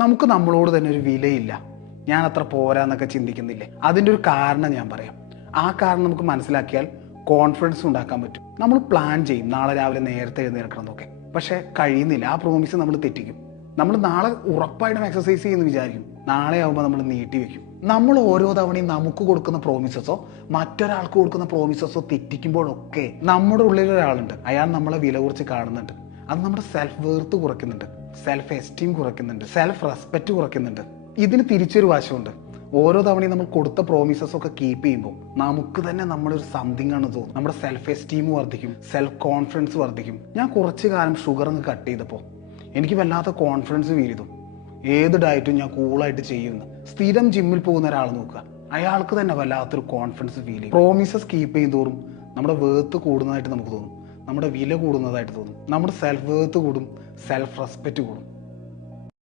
നമുക്ക് നമ്മളോട് തന്നെ ഒരു വിലയില്ല. ഞാൻ അത്ര പോരാന്നൊക്കെ ചിന്തിക്കുന്നില്ലേ? അതിൻ്റെ ഒരു കാരണം ഞാൻ പറയാം. ആ കാരണം നമുക്ക് മനസ്സിലാക്കിയാൽ കോൺഫിഡൻസ് ഉണ്ടാക്കാൻ പറ്റും. നമ്മൾ പ്ലാൻ ചെയ്യും നാളെ രാവിലെ നേരത്തെ എഴുന്നേൽക്കണം എന്നൊക്കെ, പക്ഷെ കഴിയുന്നില്ല. ആ പ്രോമിസ് നമ്മൾ തെറ്റിക്കും. നമ്മൾ നാളെ ഉറപ്പായിട്ടും എക്സസൈസ് ചെയ്യുമെന്ന് വിചാരിക്കും, നാളെ ആകുമ്പോൾ നമ്മൾ നീട്ടി വെക്കും. നമ്മൾ ഓരോ തവണയും നമുക്ക് കൊടുക്കുന്ന പ്രോമിസസോ മറ്റൊരാൾക്ക് കൊടുക്കുന്ന പ്രോമിസസോ തെറ്റിക്കുമ്പോഴൊക്കെ നമ്മുടെ ഉള്ളിൽ ഒരാളുണ്ട്, അയാൾ നമ്മളെ വില കുറിച്ച് കാണുന്നുണ്ട്. അത് നമ്മുടെ സെൽഫ് വേർത്ത് കുറയ്ക്കുന്നുണ്ട്, സെൽഫ് എസ്റ്റീം കുറയ്ക്കുന്നുണ്ട്, സെൽഫ് റെസ്പെക്റ്റ് കുറയ്ക്കുന്നുണ്ട്. ഇതിന് തിരിച്ചൊരു വശമുണ്ട്. ഓരോ തവണയും നമ്മൾ കൊടുത്ത പ്രോമിസസ് ഒക്കെ കീപ്പ് ചെയ്യുമ്പോൾ നമുക്ക് തന്നെ നമ്മളൊരു സംതിങ് ആണ് തോന്നും. നമ്മുടെ സെൽഫ് എസ്റ്റീം വർദ്ധിക്കും, സെൽഫ് കോൺഫിഡൻസ് വർദ്ധിക്കും. ഞാൻ കുറച്ച് കാലം ഷുഗർ അങ്ങ് കട്ട് ചെയ്തപ്പോൾ എനിക്ക് വല്ലാത്ത കോൺഫിഡൻസ് ഫീൽ ചെയ്തു. ഏത് ഡയറ്റും ഞാൻ കൂളായിട്ട് ചെയ്യുന്നു. സ്ഥിരം ജിമ്മിൽ പോകുന്ന ഒരാൾ നോക്കുക, അയാൾക്ക് തന്നെ വല്ലാത്തൊരു കോൺഫിഡൻസ് ഫീൽ ചെയ്യും. പ്രോമിസസ് കീപ്പ് ചെയ്യും തോറും നമ്മുടെ വേർത്ത് കൂടുന്നതായിട്ട് നമുക്ക് തോന്നും, നമ്മുടെ വില കൂടുന്നതായിട്ട് തോന്നും, നമ്മുടെ സെൽഫ് വേർത്ത് കൂടും, സെൽഫ് റെസ്പെക്റ്റ് കൂടും.